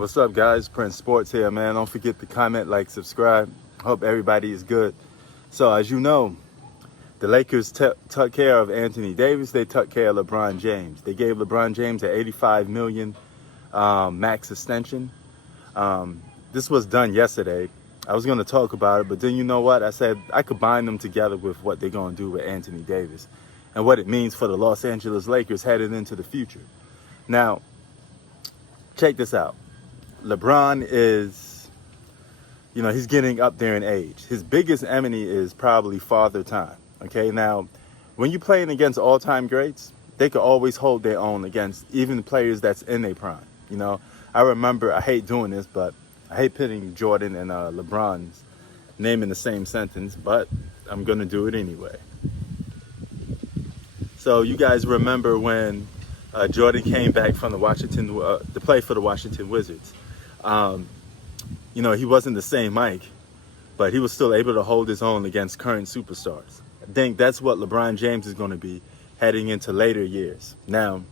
What's up, guys? Prince Sports here, man. Don't forget to comment, like, subscribe. Hope everybody is good. So, as you know, the Lakers took care of Anthony Davis. They took care of LeBron James. They gave LeBron James an $85 million max extension. This was done yesterday. I was going to talk about it, but then you know what? I said I combine them together with what they're going to do with Anthony Davis and what it means for the Los Angeles Lakers headed into the future. Now, check this out. LeBron is, he's getting up there in age. His biggest enemy is probably father time. Okay, now, when you're playing against all-time greats, they could always hold their own against even players that's in their prime. I remember, I hate doing this, but I hate putting Jordan and LeBron's name in the same sentence, but I'm going to do it anyway. So you guys remember when Jordan came back from to play for the Washington Wizards. He wasn't the same Mike, but he was still able to hold his own against current superstars. I think that's what LeBron James is going to be heading into later years. Now,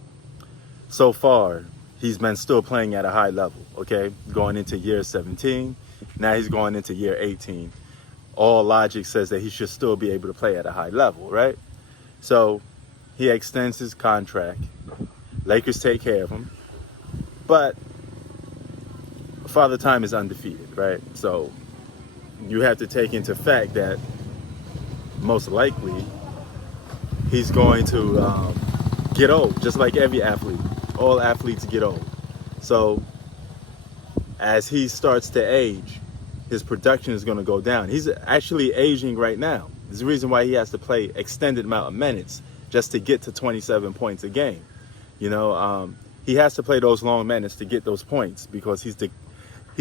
so far, he's been still playing at a high level, okay? Going into year 17, now he's going into year 18. All logic says that he should still be able to play at a high level, right? So he extends his contract. Lakers take care of him. But Father Time is undefeated, right? So you have to take into fact that most likely he's going to get old, just like every athlete. All athletes get old. So as he starts to age, his production is going to go down. He's actually aging right now. There's a reason why he has to play extended amount of minutes just to get to 27 points a game. He has to play those long minutes to get those points because he's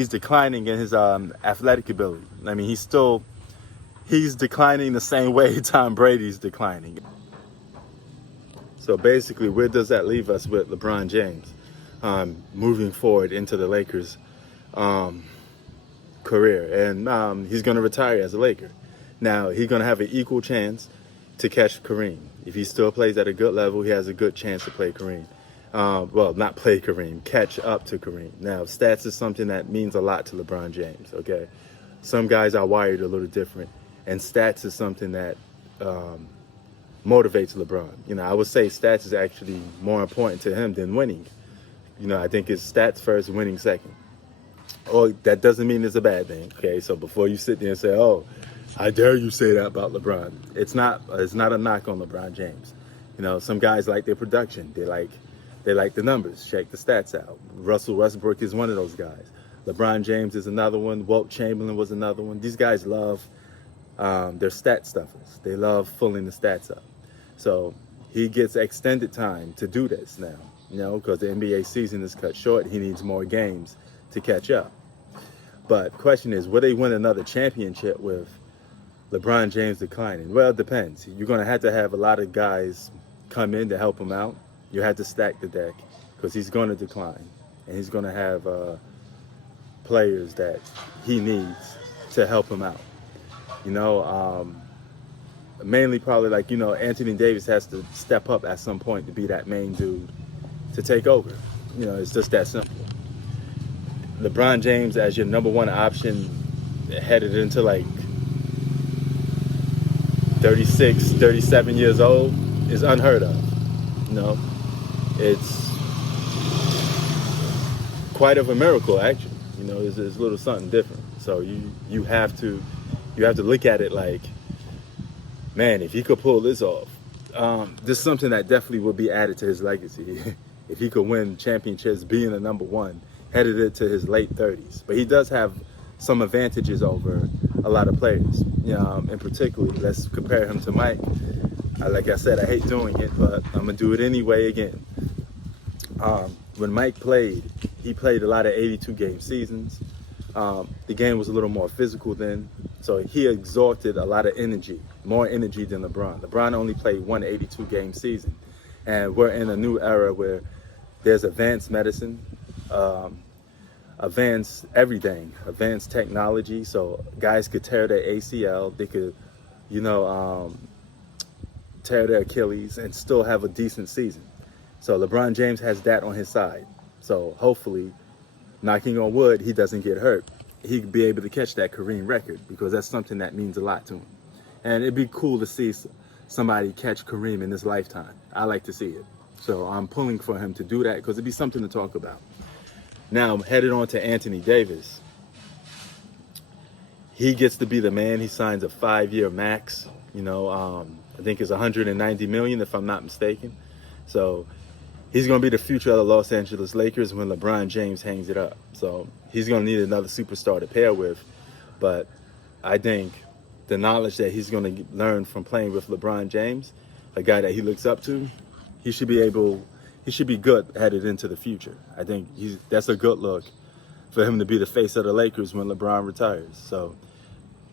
declining in his athletic ability. I mean, he's declining the same way Tom Brady's declining. So basically, where does that leave us with LeBron James moving forward into the Lakers' career? And he's going to retire as a Laker. Now, he's going to have an equal chance to catch Kareem. If he still plays at a good level, he has a good chance to play Kareem. Not play Kareem, catch up to Kareem. Now, stats is something that means a lot to LeBron James, okay? Some guys are wired a little different, and stats is something that motivates LeBron. I would say stats is actually more important to him than winning. I think it's stats first, winning second. Oh, that doesn't mean it's a bad thing, okay? So before you sit there and say, oh, I dare you say that about LeBron. It's not a knock on LeBron James. Some guys like their production. They like the numbers. Check the stats out. Russell Westbrook is one of those guys. LeBron James is another one. Wilt Chamberlain was another one. These guys love their stat stuffers. They love filling the stats up. So he gets extended time to do this now, because the NBA season is cut short. He needs more games to catch up. But the question is, will they win another championship with LeBron James declining? Well, it depends. You're going to have a lot of guys come in to help him out. You have to stack the deck because he's going to decline. And he's going to have players that he needs to help him out. Mainly probably Anthony Davis has to step up at some point to be that main dude to take over. It's just that simple. LeBron James as your number one option headed into 36, 37 years old is unheard of. It's quite of a miracle, actually. It's a little something different. So you have to look at it like, man, if he could pull this off, this is something that definitely would be added to his legacy. If he could win championships, being a number one, headed into his late 30s. But he does have some advantages over a lot of players. In particular, let's compare him to Mike. Like I said, I hate doing it, but I'm going to do it anyway again. When Mike played, he played a lot of 82-game seasons. The game was a little more physical then, so he exhausted a lot of energy, more energy than LeBron. LeBron only played one 82-game season, and we're in a new era where there's advanced medicine, advanced everything, advanced technology, so guys could tear their ACL, they could, tear their Achilles and still have a decent season. So LeBron James has that on his side. So hopefully knocking on wood, he doesn't get hurt, he'd be able to catch that Kareem record, because that's something that means a lot to him. And it'd be cool to see somebody catch Kareem in his lifetime. I like to see it. So I'm pulling for him to do that, because it'd be something to talk about. Now, I'm headed on to Anthony Davis. He gets to be the man. He signs a 5-year max. I think it's 190 million, if I'm not mistaken. So he's going to be the future of the Los Angeles Lakers when LeBron James hangs it up. So he's going to need another superstar to pair with. But I think the knowledge that he's going to learn from playing with LeBron James, a guy that he looks up to, he should be good headed into the future. I think that's a good look for him to be the face of the Lakers when LeBron retires. So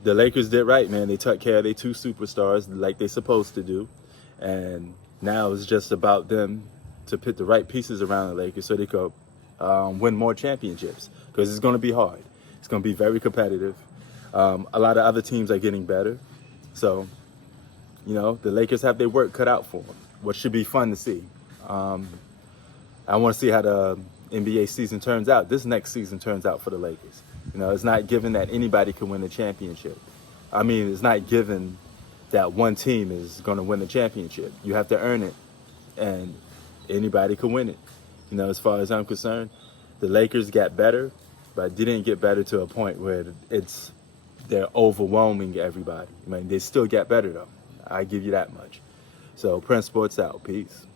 the Lakers did right, man. They took care of their 2 superstars like they're supposed to do. And now it's just about them to put the right pieces around the Lakers so they could win more championships, because it's going to be hard. It's going to be very competitive. A lot of other teams are getting better. So, the Lakers have their work cut out for them, which should be fun to see. I want to see how the NBA season turns out. This next season turns out for the Lakers. It's not given that anybody can win the championship. I mean, it's not given that one team is going to win the championship. You have to earn it, and anybody can win it. As far as I'm concerned, the Lakers got better, but didn't get better to a point where they're overwhelming everybody. I mean, they still get better, though. I give you that much. So, Prince Sports out. Peace.